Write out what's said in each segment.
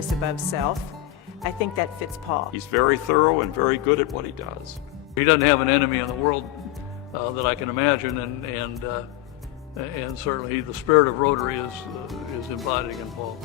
service above self. I think that fits Paul. He's very thorough and very good at what he does. He doesn't have an enemy in the world that I can imagine, and certainly the spirit of Rotary is embodied in Paul.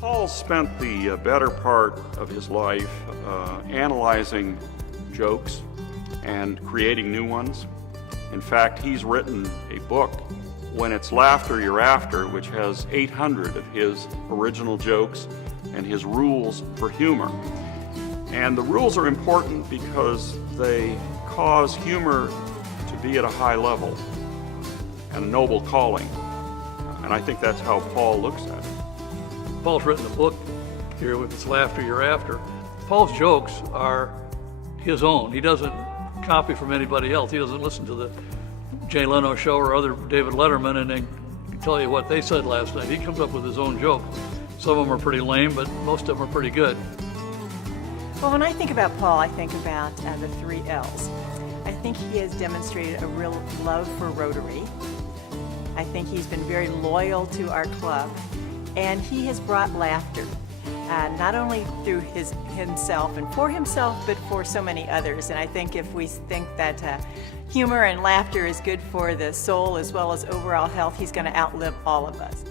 Paul spent the better part of his life analyzing jokes and creating new ones. In fact, he's written a book, When It's Laughter You're After, which has 800 of his original jokes and his rules for humor. And the rules are important because they cause humor to be at a high level and a noble calling. And I think that's how Paul looks at it. Paul's written a book here with It's Laughter You're After. Paul's jokes are his own. He doesn't copy from anybody else. He doesn't listen to the Jay Leno show or other David Letterman and then tell you what they said last night. He comes up with his own joke. Some of them are pretty lame, but most of them are pretty good. Well, when I think about Paul, I think about the 3 L's. I think he has demonstrated a real love for Rotary. I think he's been very loyal to our club, and he has brought laughter, not only through himself and for himself, but for so many others. And I think if we think that humor and laughter is good for the soul as well as overall health, he's going to outlive all of us.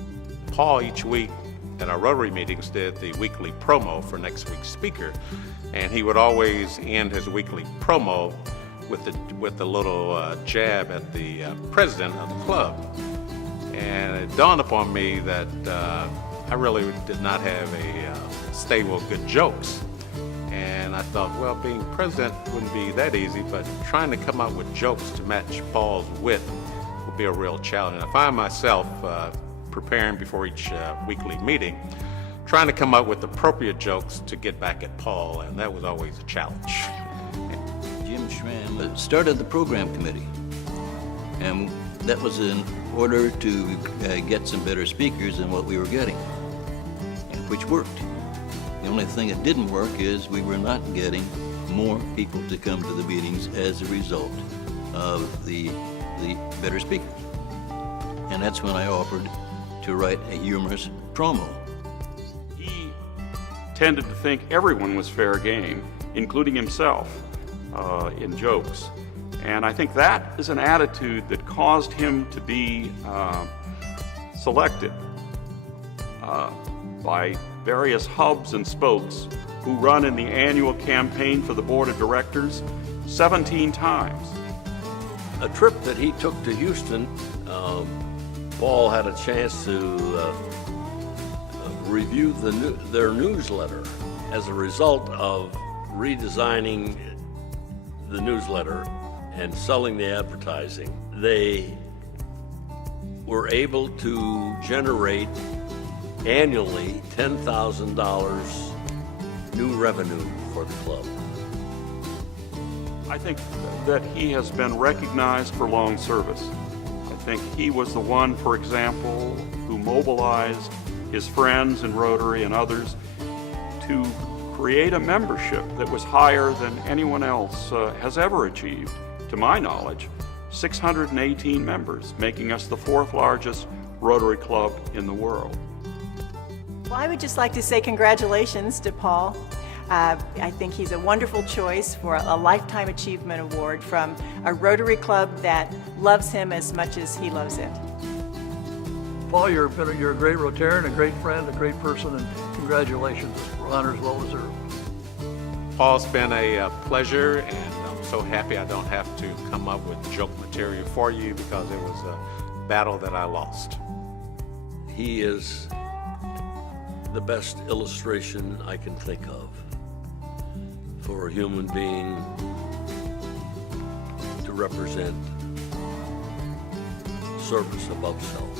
Paul each week at our Rotary meetings did the weekly promo for next week's speaker, and he would always end his weekly promo with the little jab at the president of the club. And it dawned upon me that I really did not have a stable of good jokes. And I thought, well, being president wouldn't be that easy, but trying to come up with jokes to match Paul's wit would be a real challenge. I find myself preparing before each weekly meeting, trying to come up with appropriate jokes to get back at Paul, and that was always a challenge. Jim Schramm started the program committee, and that was in order to get some better speakers than what we were getting, which worked. The only thing that didn't work is we were not getting more people to come to the meetings as a result of the better speakers. And that's when I offered to write a humorous promo. He tended to think everyone was fair game, including himself, in jokes. And I think that is an attitude that caused him to be selected by various hubs and spokes who run in the annual campaign for the board of directors 17 times. A trip that he took to Houston, Paul had a chance to review their newsletter. As a result of redesigning the newsletter and selling the advertising, they were able to generate annually $10,000 new revenue for the club. I think that he has been recognized for long service. I think he was the one, for example, who mobilized his friends in Rotary and others to create a membership that was higher than anyone else has ever achieved. To my knowledge, 618 members, making us the 4th largest Rotary club in the world. Well, I would just like to say congratulations to Paul. I think he's a wonderful choice for a Lifetime Achievement Award from a Rotary club that loves him as much as he loves it. Paul, you're a great Rotarian, a great friend, a great person, and congratulations. Honor's well deserved. Paul's been a pleasure, and I'm so happy I don't have to come up with joke material for you because it was a battle that I lost. He is the best illustration I can think of for a human being to represent service above self.